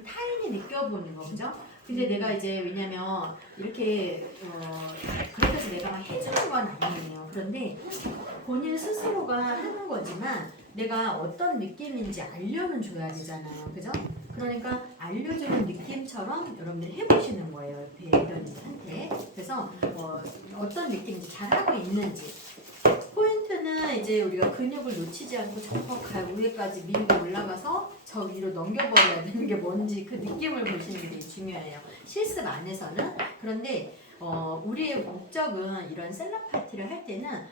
그 타인이 느껴보는 거, 그죠? 근데 내가 이제 왜냐면 이렇게 그렇게 해서 내가 막 해주는 건 아니에요. 그런데 본인 스스로가 하는 거지만 내가 어떤 느낌인지 알려는 줘야 되잖아요. 그죠? 그러니까 알려주는 느낌처럼 여러분들이 해보시는 거예요. 옆에 애들한테. 그래서 어떤 느낌인지 잘하고 있는지. 포인트는 이제 우리가 근육을 놓치지 않고 저 위에까지 밀고 올라가서 저 위로 넘겨버려야 되는 게 뭔지 그 느낌을 보시는 게 되게 중요해요. 실습 안에서는. 그런데 우리의 목적은 이런 셀럽 파티를 할 때는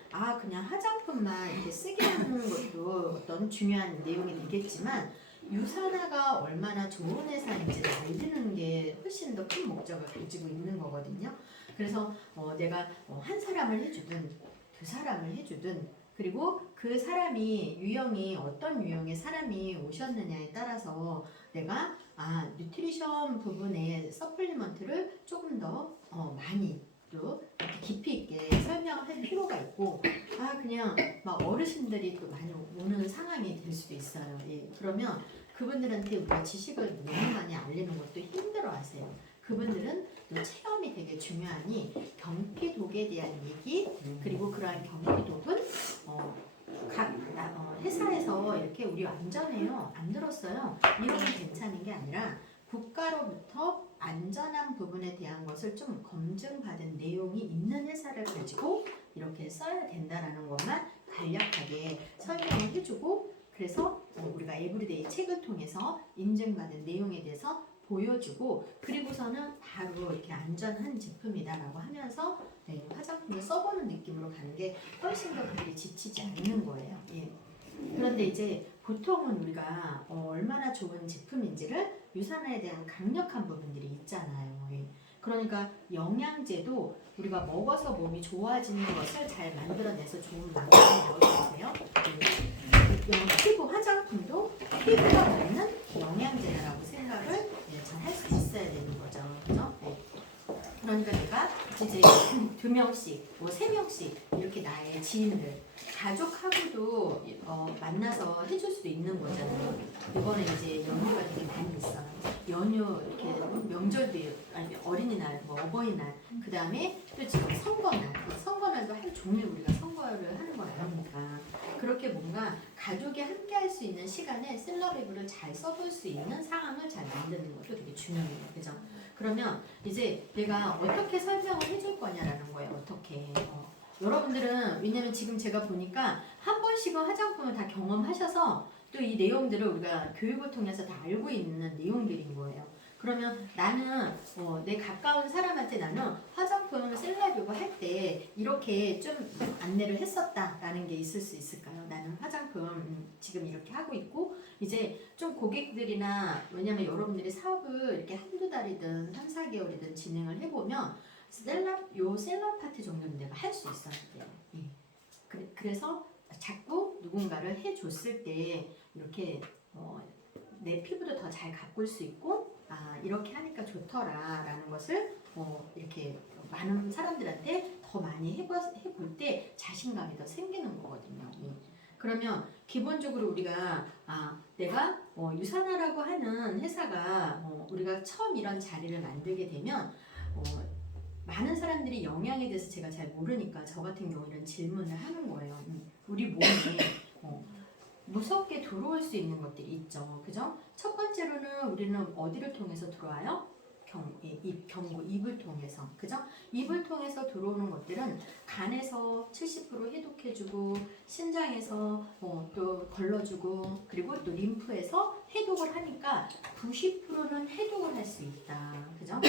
그냥 화장품만 이렇게 쓰게 하는 것도 어떤 중요한 내용이 되겠지만 유산화가 얼마나 좋은 회사인지를 알리는 게 훨씬 더 큰 목적을 가지고 있는 거거든요. 그래서 내가 한 사람을 해주든 두 사람을 해주든 그리고 그 사람이 유형이 어떤 유형의 사람이 오셨느냐에 따라서 내가 뉴트리션 부분의 서플리먼트를 조금 더 많이 또 이렇게 깊이 있게 설명을 할 필요가 있고 그냥 막 어르신들이 또 많이 오는 상황이 될 수도 있어요. 예, 그러면 그분들한테 우리가 지식을 너무 많이 알리는 것도 힘들어하세요. 그분들은 또 체험이 되게 중요하니 경피독에 대한 얘기 그리고 그러한 경피독은 각 회사에서 이렇게 우리 안전해요 안 들었어요 이러면 괜찮은 게 아니라 국가로부터 안전한 부분에 대한 것을 좀 검증받은 내용이 있는 회사를 가지고 이렇게 써야 된다라는 것만 간략하게 설명을 해주고 그래서 우리가 에브리데이 책을 통해서 인증받은 내용에 대해서 보여주고 그리고서는 바로 이렇게 안전한 제품이다라고 하면서 화장품을 써보는 느낌으로 가는 게 훨씬 더 그렇게 지치지 않는 거예요. 예. 그런데 이제 보통은 우리가 얼마나 좋은 제품인지를 유산화에 대한 강력한 부분들이 있잖아요. 예. 그러니까 영양제도 우리가 먹어서 몸이 좋아지는 것을 잘 만들어내서 좋은 방법이 나오거든요. 피부 화장품도 피부가 먹는 영양제라고 생각을 잘 할 수 있어야 되는 거죠. 그죠? 네. 그러니까 내가 이제 2명씩, 뭐 3명씩 이렇게 나의 지인들, 가족하고도 만나서 해줄 수도 있는 거잖아요. 이번에 이제 연휴가 되게 많이 있어요. 연휴 이렇게 명절도 아니 어린이날, 뭐 어버이날, 그 다음에 또 지금 선거날도 하루 종일 우리가 선거를 하는 거 아닙니까? 그렇게 뭔가 가족이 함께 할 수 있는 시간에 셀러리브를 잘 써볼 수 있는 상황을 잘 만드는 것도 되게 중요해요. 그죠? 그러면 이제 내가 어떻게 설명을 해줄 거냐라는 거예요. 어떻게. 여러분들은 왜냐면 지금 제가 보니까 한 번씩은 화장품을 다 경험하셔서 또 이 내용들을 우리가 교육을 통해서 다 알고 있는 내용들인 거예요. 그러면 나는 내 가까운 사람한테 나는 화장품 셀러리브 할 때 이렇게 좀 안내를 했었다라는 게 있을 수 있을까요? 나는 화장품 지금 이렇게 하고 있고 이제 좀 고객들이나 왜냐면 여러분들이 사업을 이렇게 한두 달이든 3, 4개월이든 진행을 해보면 셀럽 파트 정도는 내가 할 수 있어야 돼요. 예. 그래서 자꾸 누군가를 해줬을 때 이렇게 내 피부도 더 잘 가꿀 수 있고 이렇게 하니까 좋더라라는 것을 이렇게 많은 사람들한테 더 많이 해볼 때 자신감이 더 생기는 거거든요. 그러면 기본적으로 우리가 내가 유산화라고 하는 회사가 우리가 처음 이런 자리를 만들게 되면 많은 사람들이 영양에 대해서 제가 잘 모르니까 저 같은 경우 이런 질문을 하는 거예요. 우리 몸에 무섭게 들어올 수 있는 것들이 있죠. 그죠? 첫 번째로는 우리는 어디를 통해서 들어와요? 경구, 입을 통해서. 그죠? 입을 통해서 들어오는 것들은 간에서 70% 해독해주고, 신장에서 또 걸러주고, 그리고 또 림프에서 해독을 하니까 90%는 해독을 할 수 있다. 그죠?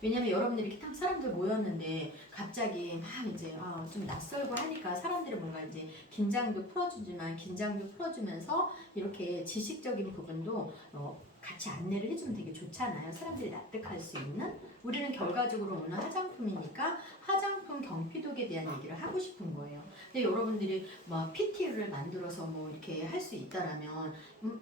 왜냐면 여러분들이 이렇게 딱 사람들 모였는데 갑자기 막 이제 좀 낯설고 하니까 사람들이 뭔가 이제 긴장도 풀어주지만 긴장도 풀어주면서 이렇게 지식적인 부분도 같이 안내를 해주면 되게 좋잖아요. 사람들이 납득할 수 있는. 우리는 결과적으로 오늘 화장품이니까 화장품 경피독에 대한 얘기를 하고 싶은 거예요. 근데 여러분들이 뭐 PT를 만들어서 뭐 이렇게 할 수 있다라면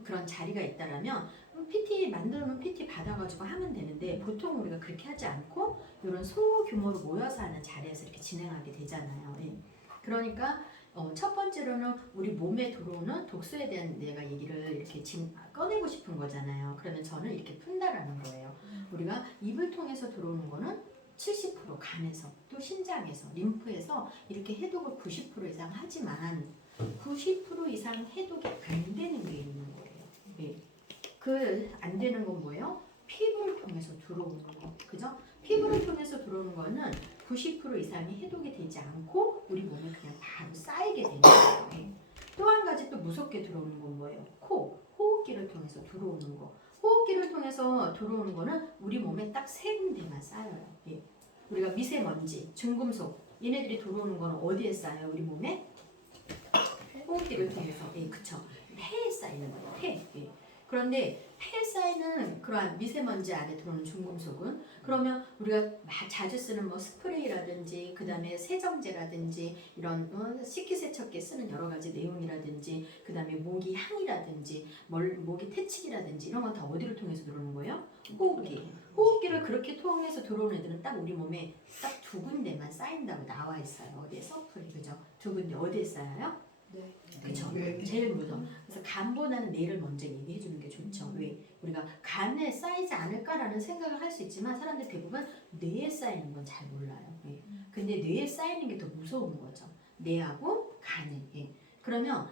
그런 자리가 있다라면 PT 만들면 PT 받아가지고 하면 되는데 보통 우리가 그렇게 하지 않고 이런 소규모로 모여서 하는 자리에서 이렇게 진행하게 되잖아요. 예. 그러니까 첫 번째로는 우리 몸에 들어오는 독소에 대한 내가 얘기를 이렇게 꺼내고 싶은 거잖아요. 그러면 저는 이렇게 푼다라는 거예요. 우리가 입을 통해서 들어오는 거는 70% 간에서 또 신장에서 림프에서 이렇게 해독을 90% 이상 하지만 90% 이상 해독이 안 되는 게 있는 거예요. 네. 그 안 되는 건 뭐예요? 피부를 통해서 들어오는 거. 그죠? 피부를 통해서 들어오는 거는 90% 이상이 해독이 되지 않고 우리 몸에 그냥 바로 쌓이게 되는 거예요. 네. 또 한 가지 또 무섭게 들어오는 건 뭐예요? 코, 호흡기를 통해서 들어오는 거. 호흡기를 통해서 들어오는 거는 우리 몸에 딱 세 군데만 쌓여요. 예. 우리가 미세먼지, 중금속 얘네들이 들어오는 거는 어디에 쌓여요? 우리 몸에? 호흡기를 통해서. 예, 그쵸. 폐에 쌓이는 거예요. 폐. 예. 그런데 폐에 쌓이는 그러한 미세먼지 안에 들어오는 중금속은 그러면 우리가 자주 쓰는 뭐 스프레이라든지 그 다음에 세정제라든지 이런 식기세척기에 쓰는 여러 가지 내용이라든지 그 다음에 모기 향이라든지 모기 퇴치기라든지 이런 건 다 어디를 통해서 들어오는 거예요? 호흡기. 호흡기를 그렇게 통해서 들어오는 애들은 딱 우리 몸에 딱 두 군데만 쌓인다고 나와 있어요. 어디에 서플이 그죠? 두 군데 어디에 쌓여요? 네. 그쵸. 제일 무서워. 그래서 간보다는 뇌를 먼저 얘기해 주는 게 좋죠. 왜? 우리가 간에 쌓이지 않을까라는 생각을 할 수 있지만 사람들 대부분 뇌에 쌓이는 건 잘 몰라요. 예. 근데 뇌에 쌓이는 게 더 무서운 거죠. 뇌하고 간에. 예. 그러면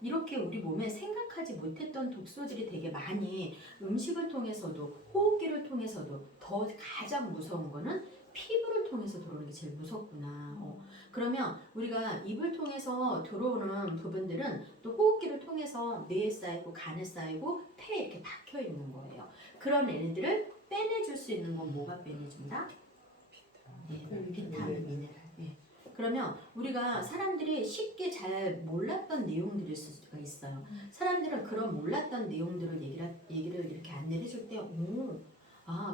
이렇게 우리 몸에 생각하지 못했던 독소들이 되게 많이 음식을 통해서도 호흡기를 통해서도 더 가장 무서운 거는 피부를 통해서 들어오는 게 제일 무섭구나. 그러면 우리가 입을 통해서 들어오는 부분들은 또 호흡기를 통해서 뇌에 쌓이고 간에 쌓이고 폐에 이렇게 박혀 있는 거예요. 그런 애들을 빼내줄 수 있는 건 뭐가 빼내준다? 비타민, 미네랄. 예. 그러면 우리가 사람들이 쉽게 잘 몰랐던 내용들일 수가 있어요. 사람들은 그런 몰랐던 내용들을 얘기를 이렇게 안내를 해줄 때,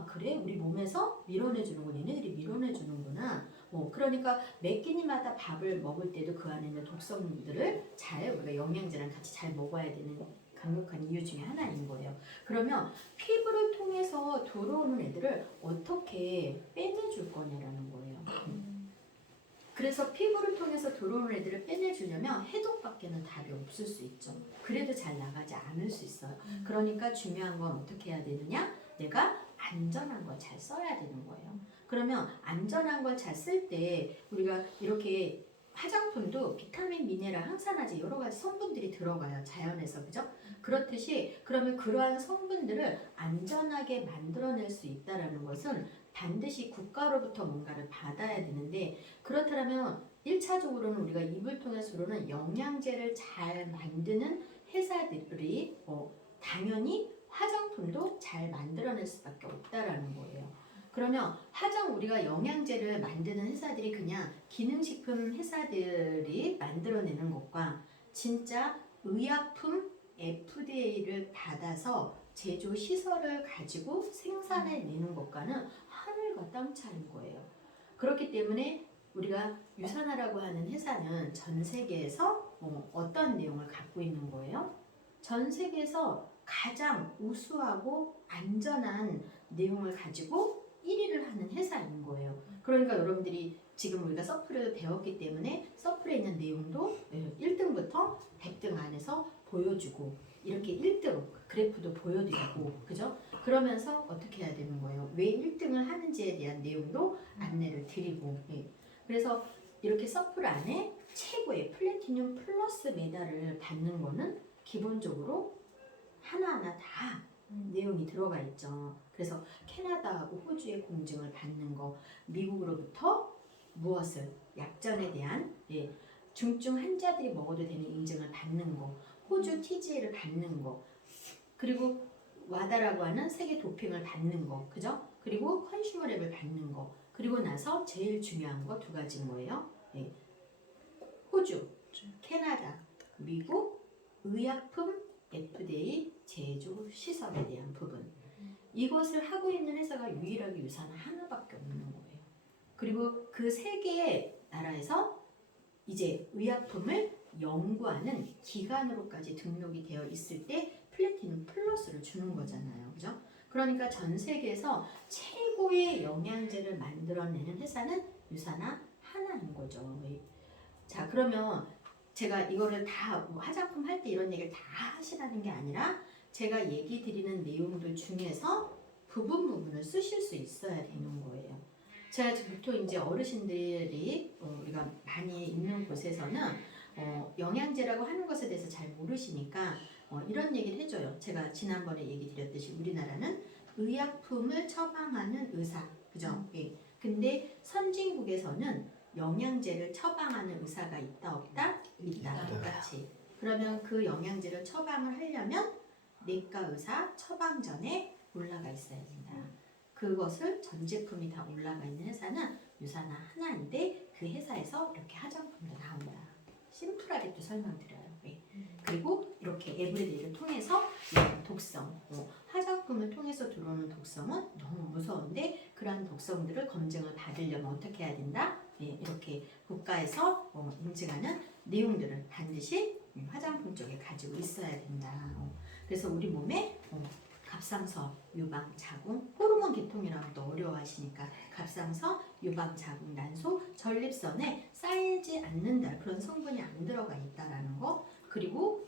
그래? 우리 몸에서 밀어내주는구나. 얘네들이 밀어내주는구나. 그러니까 매 끼니마다 밥을 먹을 때도 그 안에 있는 독성들을 잘 우리가 영양제랑 같이 잘 먹어야 되는 강력한 이유 중에 하나인 거예요. 그러면 피부를 통해서 들어오는 애들을 어떻게 빼내줄 거냐라는 거예요. 그래서 피부를 통해서 들어오는 애들을 빼내주려면 해독밖에는 답이 없을 수 있죠. 그래도 잘 나가지 않을 수 있어요. 그러니까 중요한 건 어떻게 해야 되느냐? 내가 안전한 걸 잘 써야 되는 거예요. 그러면 안전한 걸 잘 쓸 때 우리가 이렇게 화장품도 비타민, 미네랄, 항산화제 여러 가지 성분들이 들어가요. 자연에서. 그죠? 그렇듯이 그러면 그러한 성분들을 안전하게 만들어낼 수 있다는 것은 반드시 국가로부터 뭔가를 받아야 되는데 그렇다면 1차적으로는 우리가 입을 통해서 들어오는 영양제를 잘 만드는 회사들이 당연히 화장품도 잘 만들어낼 수밖에 없다라는 거예요. 그러면 우리가 영양제를 만드는 회사들이 그냥 기능식품 회사들이 만들어내는 것과 진짜 의약품 FDA를 받아서 제조 시설을 가지고 생산해내는 것과는 하늘과 땅 차이인 거예요. 그렇기 때문에 우리가 유산화라고 하는 회사는 전 세계에서 어떤 내용을 갖고 있는 거예요? 전 세계에서 가장 우수하고 안전한 내용을 가지고 1위를 하는 회사인 거예요. 그러니까 여러분들이 지금 우리가 서플을 배웠기 때문에 서플에 있는 내용도 1등부터 100등 안에서 보여주고 이렇게 1등 그래프도 보여드리고 그죠? 그러면서 어떻게 해야 되는 거예요? 왜 1등을 하는지에 대한 내용도 안내를 드리고 그래서 이렇게 서플 안에 최고의 플래티늄 플러스 메달을 받는 거는 기본적으로 하나하나 다 내용이 들어가 있죠. 그래서 캐나다하고 호주의 공증을 받는 거, 미국으로부터 무엇을 약점에 대한 중증 환자들이 먹어도 되는 인증을 받는 거, 호주 TGA를 받는 거, 그리고 와다라고 하는 세계 도핑을 받는 거, 그죠? 그리고 컨슈머랩을 받는 거, 그리고 나서 제일 중요한 거 두 가지인 거예요. 호주, 캐나다, 미국 의약품 FDA 제조 시설에 대한 부분. 이것을 하고 있는 회사가 유일하게 유산 하나밖에 없는 거예요. 그리고 그 세 개의 나라에서 이제 의약품을 연구하는 기관으로까지 등록이 되어 있을 때 플래티늄 플러스를 주는 거잖아요. 그죠? 그러니까 전 세계에서 최고의 영양제를 만들어내는 회사는 유산화 하나인 거죠. 자, 그러면 제가 이거를 다뭐 화장품 할 때 이런 얘기를 다 하시라는 게 아니라 제가 얘기 드리는 내용들 중에서 부분을 쓰실 수 있어야 되는 거예요. 제가 보통 이제 어르신들이 우리가 많이 있는 곳에서는 영양제라고 하는 것에 대해서 잘 모르시니까 이런 얘기를 해줘요. 제가 지난번에 얘기 드렸듯이 우리나라는 의약품을 처방하는 의사, 그죠? 예. 근데 선진국에서는 영양제를 처방하는 의사가 있다 없다? 있다. 똑같이. 그러면 그 영양제를 처방을 하려면 내과 의사 처방 전에 올라가 있어야 된다. 그것을 전 제품이 다 올라가 있는 회사는 유사나 하나인데 그 회사에서 이렇게 화장품도 나온다. 심플하게 또 설명드려요. 네. 그리고 이렇게 에브리데이를 통해서 이런 독성, 화장품을 통해서 들어오는 독성은 너무 무서운데 그러한 독성들을 검증을 받으려면 어떻게 해야 된다? 네, 이렇게 국가에서 인증하는 내용들을 반드시 화장품 쪽에 가지고 있어야 된다. 그래서 우리 몸에 갑상선, 유방, 자궁, 호르몬 계통이라면 또 어려워하시니까 갑상선, 유방, 자궁, 난소, 전립선에 쌓이지 않는다. 그런 성분이 안 들어가 있다라는 거. 그리고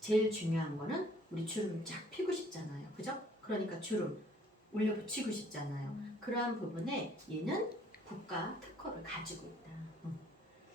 제일 중요한 거는 우리 주름 쫙 피고 싶잖아요. 그죠? 그러니까 주름 올려 붙이고 싶잖아요. 그러한 부분에 얘는 국가 특허를 가지고 있다.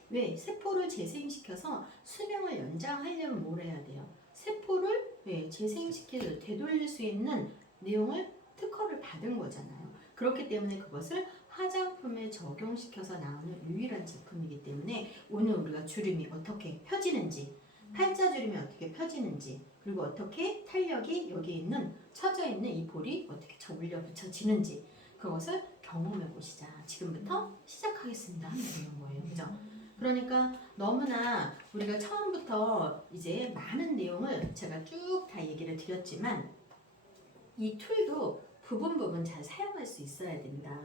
왜? 세포를 재생시켜서 수명을 연장하려면 뭘 해야 돼요? 세포를 재생시켜 되돌릴 수 있는 내용을 특허를 받은 거잖아요. 그렇기 때문에 그것을 화장품에 적용시켜서 나오는 유일한 제품이기 때문에 오늘 우리가 주름이 어떻게 펴지는지, 팔자주름이 어떻게 펴지는지, 그리고 어떻게 탄력이 여기 있는 처져 있는 이 볼이 어떻게 올려 붙여지는지 그것을 경험해 보시자. 지금부터 시작하겠습니다 하면 되는 거예요. 그죠? 그러니까 너무나 우리가 처음부터 이제 많은 내용을 제가 쭉 다 얘기를 드렸지만 이 툴도 부분 잘 사용할 수 있어야 된다.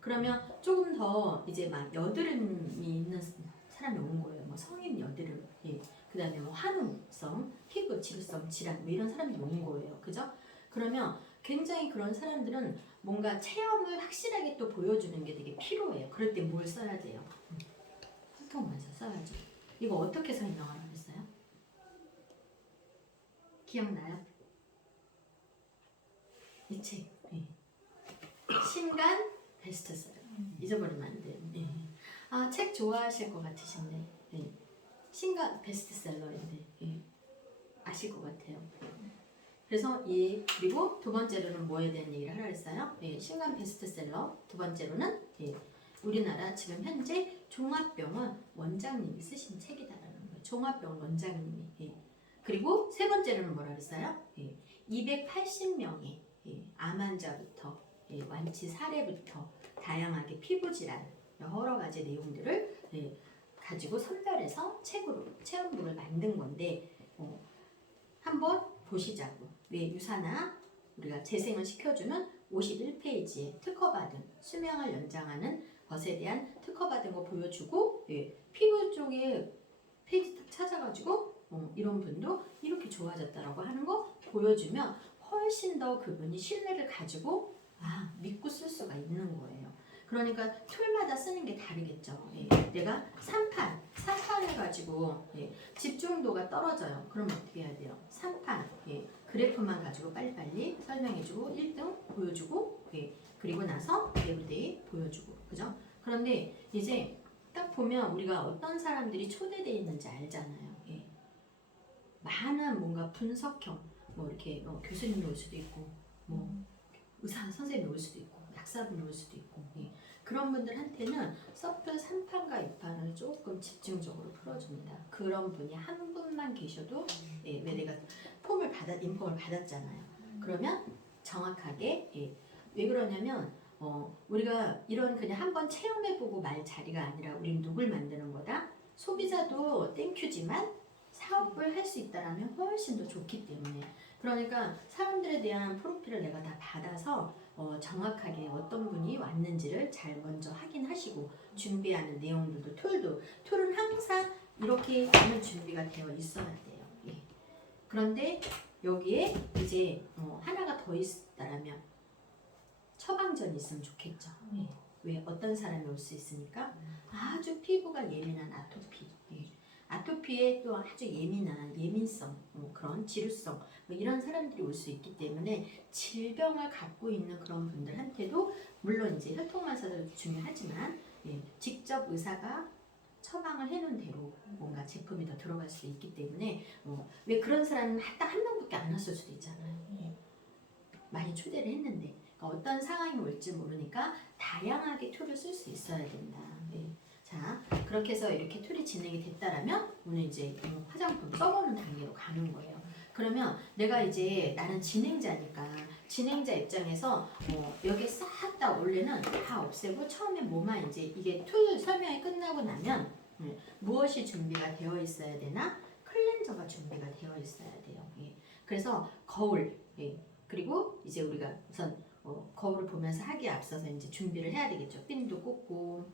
그러면 조금 더 이제 막 여드름이 있는 사람이 온 거예요. 뭐 성인 여드름, 그다음에 뭐 한음성, 피부 지루성 질환, 뭐 이런 사람들이 온 거예요. 그죠? 그러면 굉장히 그런 사람들은 뭔가 체험을 확실하게 또 보여주는 게 되게 필요해요. 그럴 때 뭘 써야 돼요? 훑어보면서 써야죠. 이거 어떻게 설명하라고 했어요? 기억나요? 이 책. 신간 베스트셀러. 잊어버리면 안 돼요. 아, 책 좋아하실 것 같으신데. 신간 베스트셀러인데. 아실 것 같아요. 그래서 그리고 두 번째로는 뭐에 대한 얘기를 하라 했어요? 신간 베스트셀러. 두 번째로는 우리나라 지금 현재 종합병원 원장님이 쓰신 책이다라는 거예요. 종합병원 원장님이. 그리고 세 번째로는 뭐라 그랬어요? 280명의 암 환자부터 완치 사례부터 다양하게 피부 질환 여러 가지 내용들을 가지고 선별해서 책으로 체험북을 만든 건데 한번 보시자고. 왜 유사나 우리가 재생을 시켜주는 51페이지에 특허받은 수명을 연장하는 것에 대한 특허받은 거 보여주고 피부 쪽에 페이지 딱 찾아가지고 이런 분도 이렇게 좋아졌다라고 하는 거 보여주면 훨씬 더 그분이 신뢰를 가지고 믿고 쓸 수가 있는 거예요. 그러니까 툴마다 쓰는 게 다르겠죠. 내가 3판 해가지고 집중도가 떨어져요. 그럼 어떻게 해야 돼요? 3판 그래프만 가지고 빨리빨리 설명해주고 1등 보여주고 그리고 나서 에브리데이 보여주고 그죠? 그런데 이제 딱 보면 우리가 어떤 사람들이 초대되어 있는지 알잖아요. 많은 뭔가 분석형 뭐 이렇게 교수님이 올 수도 있고 뭐 의사 선생님이 올 수도 있고 약사분이 올 수도 있고 그런 분들한테는 서플 3판과 2판을 조금 집중적으로 풀어줍니다. 그런 분이 한 분만 계셔도 왜 내가 인폼을 받았잖아요. 그러면 정확하게 왜 그러냐면 우리가 이런 그냥 한번 체험해보고 말 자리가 아니라 우린 누굴 만드는 거다? 소비자도 땡큐지만 사업을 할 수 있다라면 훨씬 더 좋기 때문에 그러니까 사람들에 대한 프로필을 내가 다 받아서 정확하게 어떤 분이 왔는지를 잘 먼저 확인하시고 준비하는 내용들도 툴은 항상 이렇게 하는 준비가 되어 있어야 돼요. 그런데 여기에 이제 하나가 더 있다라면 처방전이 있으면 좋겠죠. 왜 어떤 사람이 올 수 있으니까 아주 피부가 예민한 아토피, 아토피에 또 아주 예민한 예민성, 그런 지루성 뭐 이런 사람들이 올 수 있기 때문에 질병을 갖고 있는 그런 분들한테도 물론 이제 혈통마사도 중요하지만 직접 의사가 처방을 해놓은 대로 뭔가 제품이 더 들어갈 수 있기 때문에 왜 그런 사람은 딱 한 명밖에 안 왔을 수도 있잖아요. 많이 초대를 했는데 그러니까 어떤 상황이 올지 모르니까 다양하게 툴을 쓸 수 있어야 된다. 자, 그렇게 해서 이렇게 툴이 진행이 됐다라면 오늘 이제 화장품 써보는 단계로 가는 거예요. 그러면 내가 이제 나는 진행자니까 진행자 입장에서 여기 싹 다 원래는 다 없애고 처음에 뭐만 이제 이게 툴 설명이 끝나고 나면 무엇이 준비가 되어 있어야 되나? 클렌저가 준비가 되어 있어야 돼요. 그래서 거울 그리고 이제 우리가 우선 거울을 보면서 하기에 앞서서 이제 준비를 해야 되겠죠. 핀도 꽂고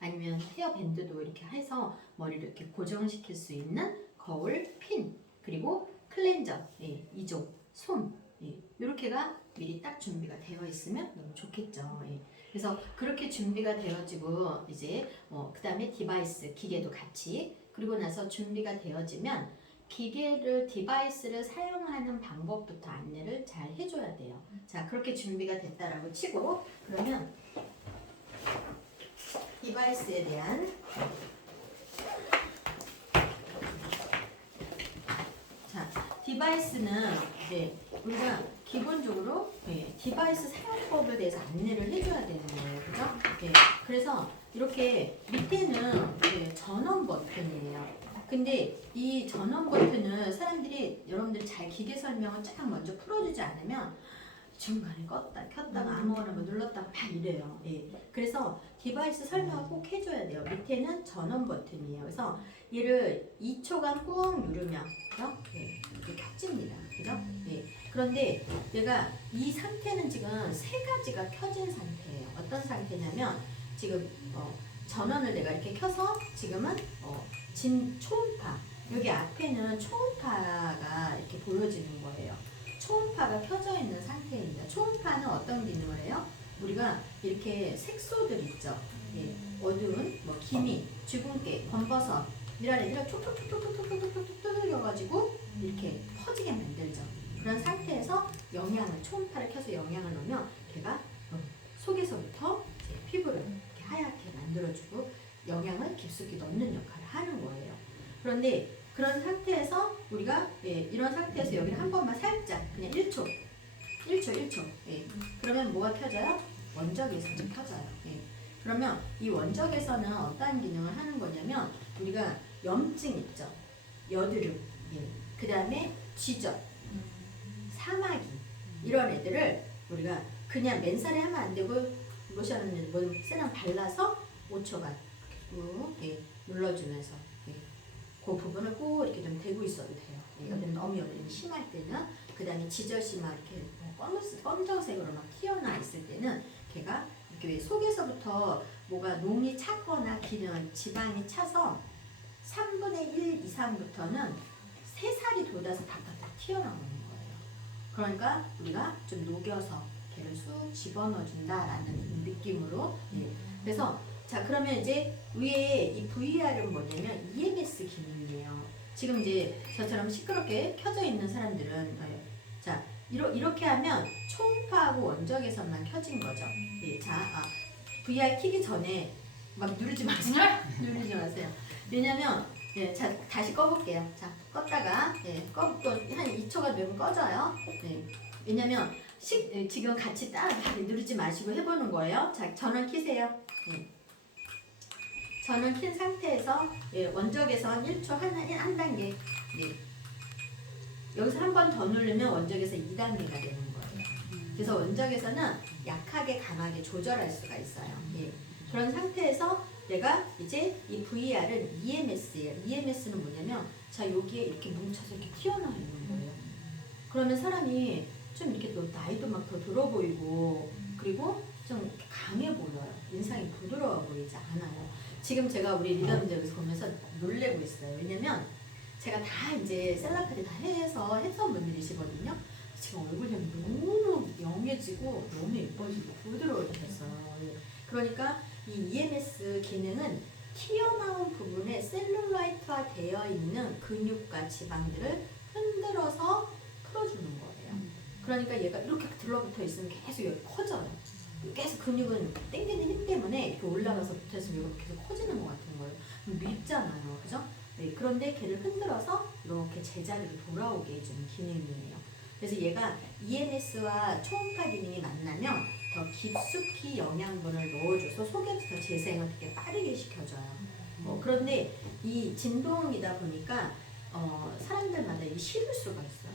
아니면 헤어밴드도 이렇게 해서 머리를 이렇게 고정시킬 수 있는 거울, 핀 그리고 클렌저 2종, 솜 이렇게가 미리 딱 준비가 되어 있으면 너무 좋겠죠. 그래서 그렇게 준비가 되어지고 이제 그 다음에 디바이스, 기계도 같이 그리고 나서 준비가 되어지면 디바이스를 사용하는 방법부터 안내를 잘 해줘야 돼요. 자, 그렇게 준비가 됐다라고 치고 그러면 디바이스에 대한 디바이스는 이제 우리가 기본적으로 디바이스 사용법에 대해서 안내를 해줘야 되는 거예요. 그죠? 그래서 이렇게 밑에는 전원 버튼이에요. 근데 이 전원 버튼은 사람들이 여러분들이 잘 기계 설명을 쫙 먼저 풀어주지 않으면 중간에 껐다 켰다가 아무거나 뭐 눌렀다가 막 이래요. 그래서 디바이스 설명을 꼭 해줘야 돼요. 밑에는 전원 버튼이에요. 그래서 얘를 2초간 꾹 누르면 그죠? 이렇게 켜집니다. 그죠? 그런데 내가 이 상태는 지금 세 가지가 켜진 상태예요. 어떤 상태냐면 지금 전원을 내가 이렇게 켜서 지금은 초음파 여기 앞에는 초음파가 이렇게 보여지는 거예요. 초음파가 켜져 있는 상태입니다. 초음파는 어떤 기능을 해요? 우리가 이렇게 색소들 있죠. 어두운 뭐 기미, 주근깨, 검버섯 이런 애들을 촉촉촉촉촉촉촉촉 두들겨가지고 이렇게 퍼지게 만들죠. 그런 상태에서 초음파를 켜서 영양을 넣으면 걔가 속에서부터 피부를 이렇게 하얗게 만들어주고 영양을 깊숙이 넣는 역할을 하는 거예요. 그런데 그런 상태에서 우리가 이런 상태에서 여기를 한 번만 살짝 그냥 1초 그러면 뭐가 켜져요? 원적외선이 켜져요. 그러면 이 원적외선은 어떤 기능을 하는 거냐면 우리가 염증 있죠? 여드름 그 다음에 쥐젖 사마귀 이런 애들을 우리가 그냥 맨살에 하면 안 되고 로션을 뭐 세럼 발라서 5초간 꾹 눌러주면서 그 부분을 꼭 이렇게 좀 대고 있어도 돼요. 여드름 너무 여드름이 심할 때는 그 다음에 지젖이 막 이렇게 검정색으로 막 튀어나와 있을 때는 걔가 이렇게 왜 속에서부터 뭐가 농이 찼거나 지방이 차서 3분의 1 이상부터는 새살이 돋아서 바깥으로 튀어나오는 거예요. 그러니까 우리가 좀 녹여서 걔를 쑥 집어넣어 준다라는 느낌으로 그래서 자 그러면 이제 위에 이 VR은 뭐냐면 EMS 기능이에요. 지금 이제 저처럼 시끄럽게 켜져 있는 사람들은 자 이렇게 하면 초음파하고 원적외선만 켜진 거죠. VR 키기 전에 막 누르지 마세요. 누르지 마세요. 왜냐면 자 다시 꺼볼게요. 자 껐다가 꺼또 한 2초가 되면 꺼져요. 왜냐면 지금 같이 딱 누르지 마시고 해보는 거예요. 자 전원 키세요. 전원 킨 상태에서 원적외선 1초 한 단계 여기서 한 번 더 누르면 원적외선 2단계가 되는 거예요. 그래서 원적외선은 약하게 강하게 조절할 수가 있어요. 그런 상태에서 내가 이제 이 VR은 EMS예요. EMS는 뭐냐면 자 여기에 이렇게 뭉쳐서 이렇게 튀어나와 있는 거예요. 그러면 사람이 좀 이렇게 또 나이도 막 더 들어 보이고 그리고 좀 강해 보여요. 인상이 부드러워 보이지 않아요. 지금 제가 우리 리더분들 여기서 보면서 놀래고 있어요. 왜냐면 제가 다 이제 셀럽까지 다 해서 했던 분들이시거든요. 지금 얼굴이 너무 영해지고 너무 예뻐지고 부드러워지셨어요. 그러니까 이 EMS 기능은 튀어나온 부분에 셀룰라이트화 되어 있는 근육과 지방들을 흔들어서 풀어주는 거예요. 그러니까 얘가 이렇게 들러붙어 있으면 계속 여기 커져요. 계속 근육은 당기는 힘 때문에 이렇게 올라가서 붙어 있으면 여기가 계속 커지는 것 같은 거예요. 밉잖아요, 그죠? 네, 그런데 걔를 흔들어서 이렇게 제자리로 돌아오게 해주는 기능이에요. 그래서 얘가 EMS와 초음파 기능이 만나면 더 깊숙이 영양분을 넣어줘서 속에서 더 재생을 되게 빠르게 시켜줘요. 그런데 이 진동이다 보니까 사람들마다 이게 싫을 수가 있어요.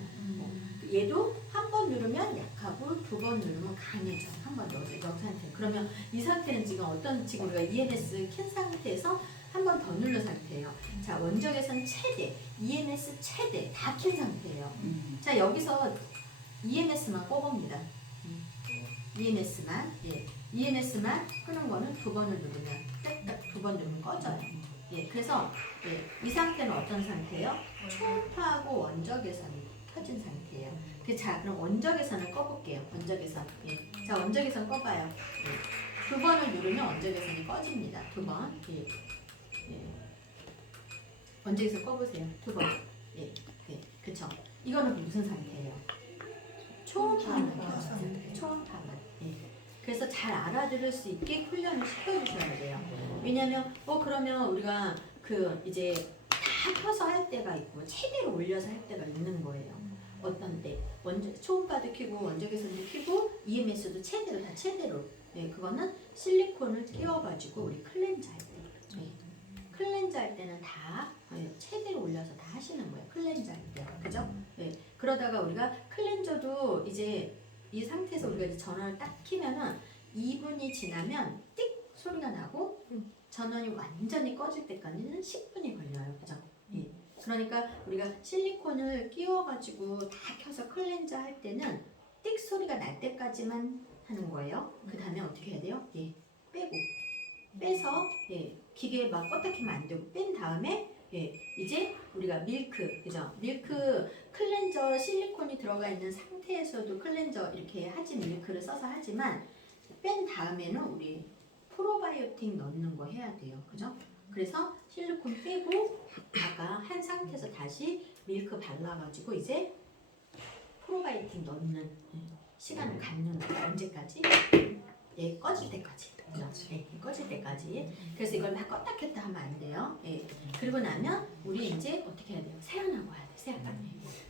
얘도 한 번 누르면 약하고 두 번 누르면 강해져. 한 번 넣은 상태. 그러면 이 상태는 지금 우리가 EMS 킨 상태에서 한 번 더 누른 상태예요. 자, 원적에서는 최대, EMS 최대 다 킨 상태예요. 자, 여기서 EMS만 꼽습니다. EMS만, 예, EMS만 끄는 거는 두 번을 누르면 두 번 누르면 꺼져요. 예, 그래서 예, 이 상태는 어떤 상태예요? 초음파하고 원적외선이 켜진 상태예요. 자, 그럼 원적외선을 꺼볼게요. 원적외선. 예. 자, 원적외선 꺼봐요. 예. 두 번을 누르면 원적외선이 꺼집니다. 두 번. 예. 예. 원적외선 꺼보세요. 두 번. 예. 예. 그쵸. 이거는 무슨 상태예요? 초음파만. 초음파만. 예. 그래서 잘 알아들을 수 있게 훈련을 시켜주셔야 돼요. 왜냐면 그러면 우리가 이제 다 켜서 할 때가 있고 최대로 올려서 할 때가 있는 거예요. 어떤 때 초음파도 켜고 원적외선도 켜고 EMS도 최대로. 네, 그거는 실리콘을 끼워가지고 우리 클렌저 할 때. 네. 클렌저 할 때는 다 최대로 올려서 다 하시는 거예요. 클렌저 할 때. 그죠? 네. 그러다가 우리가 클렌저도 이제 이 상태에서 우리가 이제 전원을 딱 켜면은 2분이 지나면 띡 소리가 나고 전원이 완전히 꺼질 때까지는 10분이 걸려요. 그죠? 예. 그러니까 우리가 실리콘을 끼워가지고 다 켜서 클렌저 할 때는 띡 소리가 날 때까지만 하는 거예요. 그 다음에 어떻게 해야 돼요? 예. 빼서 예. 기계에 막 껐다 켜면 안 되고 뺀 다음에 예. 이제 우리가 그죠? 클렌저 실리콘이 들어가 있는 상태에서도 클렌저 이렇게 밀크를 써서 하지만 뺀 다음에는 우리 프로바이오틱 넣는 거 해야 돼요. 그죠? 그래서 실리콘 빼고 아까 한 상태에서 다시 밀크 발라가지고 이제 프로바이오틱 넣는 시간을 갖는 거예요. 언제까지? 예, 꺼질 때까지. 예, 꺼질 때까지. 그래서 이걸 막 껐다 켰다 하면 안 돼요. 예. 그리고 나면 우리 이제 어떻게 해야 돼요? 세안하고 와야 돼.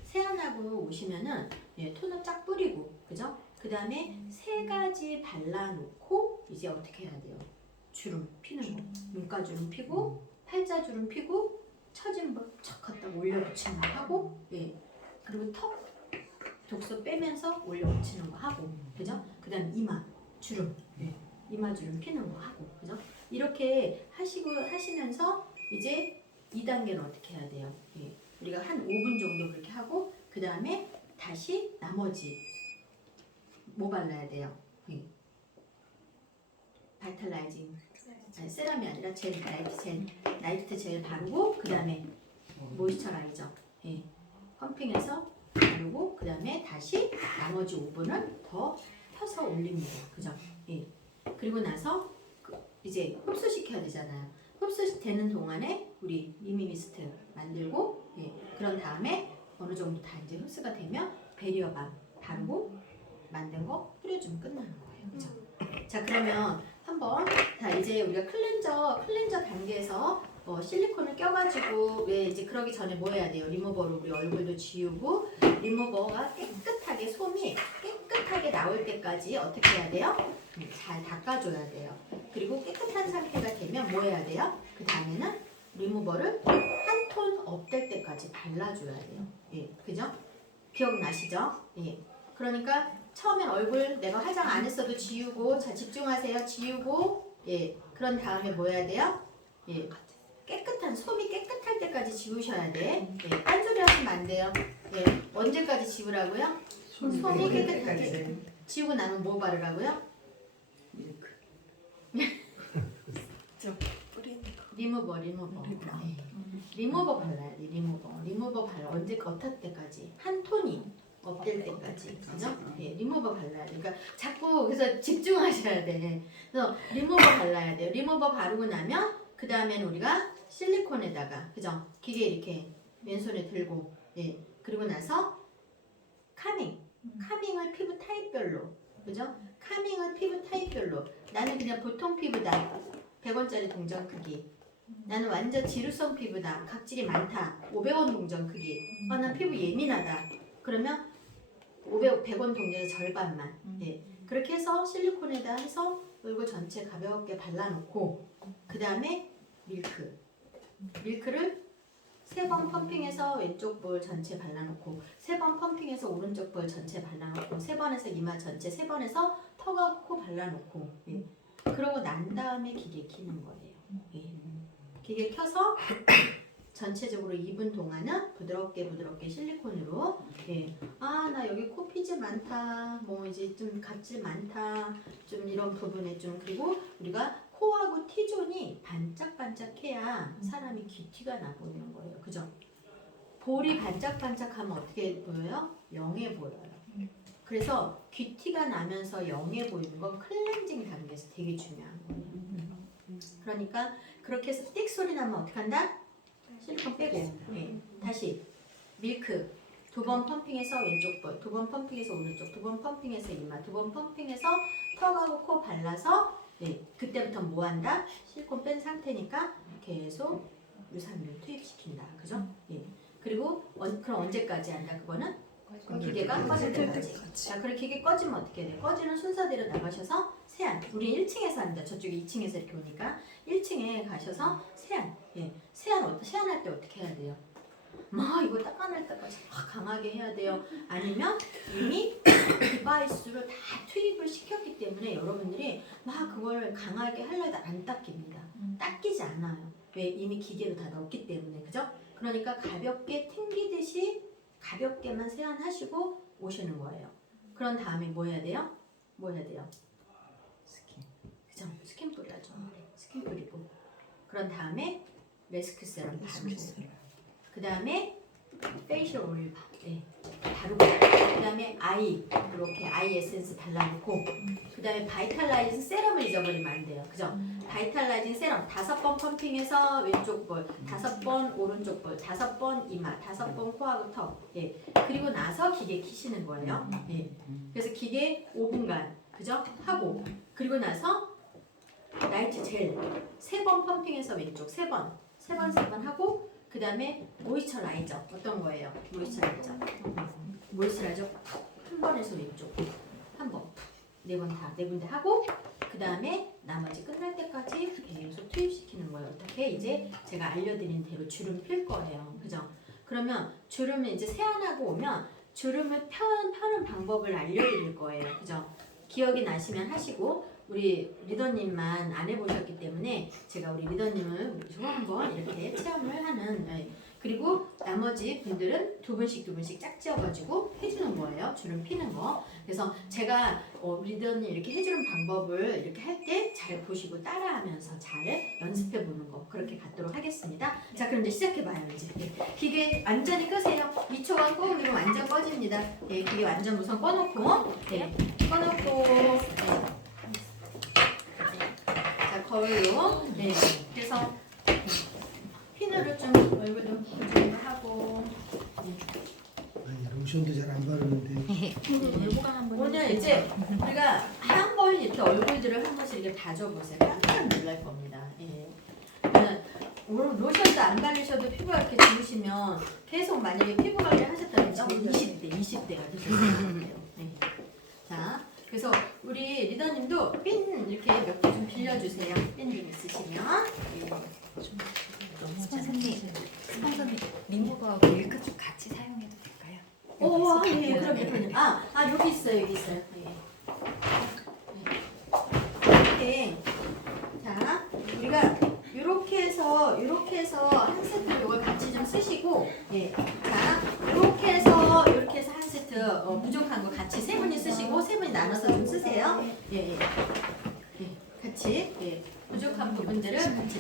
세안하고 오시면은 예, 토너 쫙 뿌리고, 그죠? 그 다음에 3가지 발라놓고 이제 어떻게 해야 돼요? 주름 피는 거. 눈가주름 피고 팔자주름 피고 처진 거 척 갖다 올려 붙이는 거 하고, 예. 그리고 턱 독소 빼면서 올려 붙이는 거 하고, 그죠? 그 다음 이마 주름, 예. 이마 주름 피는 거 하고, 그죠? 이렇게 하시면서 이제 2단계는 어떻게 해야 돼요? 예. 우리가 한 5분 정도 그렇게 하고 그 다음에 다시 나머지 뭐 발라야 돼요? 예. 바이탈라이징 세럼이 아니라 나이트 젤 바르고 그 다음에 모이스처라이저 예. 펌핑해서 바르고 그 다음에 다시 나머지 5분을 더 펴서 올립니다. 그죠? 예. 그리고 나서 이제 흡수시켜야 되잖아요. 흡수되는 동안에 우리 미미미스트 만들고 예. 그런 다음에 어느 정도 다 이제 흡수가 되면 베리어밤 바르고 만든 거 뿌려주면 끝나는 거예요. 그죠? 자, 그러면 한번 이제 우리가 클렌저 단계에서 실리콘을 껴가지고 왜 이제 그러기 전에 뭐 해야 돼요? 리무버로 우리 얼굴도 지우고 리무버가 깨끗하게 솜이 깨끗하게 나올 때까지 어떻게 해야 돼요? 잘 닦아줘야 돼요. 그리고 깨끗한 상태가 되면 뭐 해야 돼요? 그 다음에는 리무버를 한 톤 업될 때까지 발라줘야 돼요. 예, 그죠? 기억나시죠? 예. 그러니까 처음엔 얼굴 내가 화장 안 했어도 지우고, 자 집중하세요. 지우고, 예. 그런 다음에 뭐 해야 돼요? 예. 깨끗한 솜이 깨끗할 때까지 지우셔야 돼. 예. 딴소리 하시면 안 돼요. 예. 언제까지 지우라고요? 솜이 깨끗하게 지우고 나면 뭐 바르라고요? 리무버. 리무버 발라야 돼. 리무버 발라. 어떨 때까지? 한 톤이 업될 때까지. 그죠? 예, 리무버 발라야 돼. 그러니까 자꾸 그래서 집중하셔야 돼. 그래서 리무버 발라야 돼요. 리무버 바르고 나면 그 다음에는 우리가 실리콘에다가 그죠? 기계 이렇게 왼손에 들고 예. 그리고 나서 카밍을 피부 타입별로 그죠? 카밍을 피부 타입별로 나는 그냥 보통 피부다 100원짜리 동전 크기 나는 완전 지루성 피부다 각질이 많다 500원 동전 크기 난 피부 예민하다 그러면 100원 동전의 절반만 예. 그렇게 해서 실리콘에다 해서 얼굴 전체 가볍게 발라놓고 그 다음에 밀크를 3번 펌핑해서 왼쪽 볼 전체 발라놓고 3번 펌핑해서 오른쪽 볼 전체 발라놓고 3번에서 이마 전체 3번에서 턱하고 코 발라놓고 예. 그러고 난 다음에 기계 켜는 거예요. 예. 기계 켜서 전체적으로 2분 동안은 부드럽게 실리콘으로 예. 나 여기 코 피지 많다 뭐 이제 좀 각질 많다 좀 이런 부분에 좀 그리고 우리가 코하고 T존이 반짝반짝해야 사람이 귀티가 나 보이는 거예요. 그죠? 볼이 반짝반짝하면 어떻게 보여요? 영해 보여요. 그래서 귀티가 나면서 영해 보이는 건 클렌징 단계에서 되게 중요한 거예요. 그러니까 그렇게 해서 띡 소리 나면 어떻게 한다? 실리콘 빼고 네. 다시 밀크 2번 펌핑해서 왼쪽 볼 2번 펌핑해서 오른쪽 2번 펌핑해서 이마 2번 펌핑해서 턱하고 코 발라서 네, 그때부터 뭐 한다? 실리콘 뺀 상태니까 계속 유산균 투입시킨다. 그죠? 예. 그리고 그럼 언제까지 한다? 그거는 기계가 꺼질 때까지. 자, 그럼 기계 꺼지면 어떻게 돼? 꺼지는 순서대로 나가셔서 세안. 우리 1층에서 한다. 저쪽에 2층에서 이렇게 오니까 1층에 가셔서 세안. 예. 세안할 때 어떻게 해야 돼요? 막 이거 닦아낼 때까지 막 강하게 해야 돼요. 아니면 이미 디바이스로 다 투입을 시켰기 때문에 여러분들이 막 그걸 강하게 하려다 안 닦입니다. 닦이지 않아요. 왜? 이미 기계로 다 넣었기 때문에. 그죠? 그러니까 가볍게 튕기듯이 가볍게만 세안하시고 오시는 거예요. 그런 다음에 뭐 해야 돼요? 스킨. 그죠? 스킨 뿌려야죠. 스킨 뿌리고. 그런 다음에 레스큐 세럼 바르고. 그 다음에 페이셜 오일 바르고 그 다음에 이렇게 아이 에센스 발라놓고 그 다음에 바이탈라이징 세럼을 잊어버리면 안 돼요. 그죠? 바이탈라이징 세럼 5번 펌핑해서 왼쪽 볼 5번 오른쪽 볼 5번 이마 5번 코하고 턱 예. 그리고 나서 기계 키시는 거예요. 예. 그래서 기계 5분간 그죠? 하고 그리고 나서 나이트 젤 3번 펌핑해서 왼쪽 3번 하고 그 다음에 모이스처라이저 어떤 거예요? 모이스처라이저 한 번에서 왼쪽 한 번, 4번 다 4군데 하고 그 다음에 나머지 끝날 때까지 계속 투입시키는 거예요. 어떻게 이제 제가 알려드린 대로 주름 필 거예요. 그죠? 그러면 주름을 이제 세안하고 오면 주름을 펴는 방법을 알려드릴 거예요. 그죠? 기억이 나시면 하시고 우리 리더님만 안 해보셨기 때문에 제가 우리 리더님을 한번 이렇게 체험을 하는 그리고 나머지 분들은 두 분씩 짝지어가지고 해주는 거예요. 주름 피는 거. 그래서 제가 리더님 이렇게 해주는 방법을 이렇게 할 때 잘 보시고 따라하면서 잘 연습해 보는 거 그렇게 갖도록 하겠습니다. 자, 그럼 이제 시작해봐요. 이제 기계 완전히 끄세요. 2초간 꾹 누르면 완전 꺼집니다. 기계 완전 우선 꺼놓고 꺼놓고 자, 거울로 그래서 핀으로 좀 얼굴도 보정을 하고 로션도 잘 안 바르는데 오늘 이제 우리가 한 번 이렇게 얼굴들을 한 번씩 이렇게 봐줘보세요. 깜짝 놀랄 겁니다. 오늘 로션도 안 바르셔도 피부가 이렇게 좋으시면 계속 만약에 피부 관리 하셨다면 20대가 되실 것 같아요. 자, 그래서 우리 리더님도 핀 이렇게 몇 개 좀 빌려주세요. 핀 좀 있으시면. 선생님, 리무버하고 밀크 좀 같이 사용해도 될까요? 그럼요. 여기 있어요. 이렇게 자, 우리가 이렇게 해서 한 세트 이걸 같이 좀 쓰시고 자, 이렇게 해서 한 세트 부족한 거 같이 세 분이 쓰시고 세 분이 나눠서 좀 쓰세요. 같이 부족한 부분들을 같이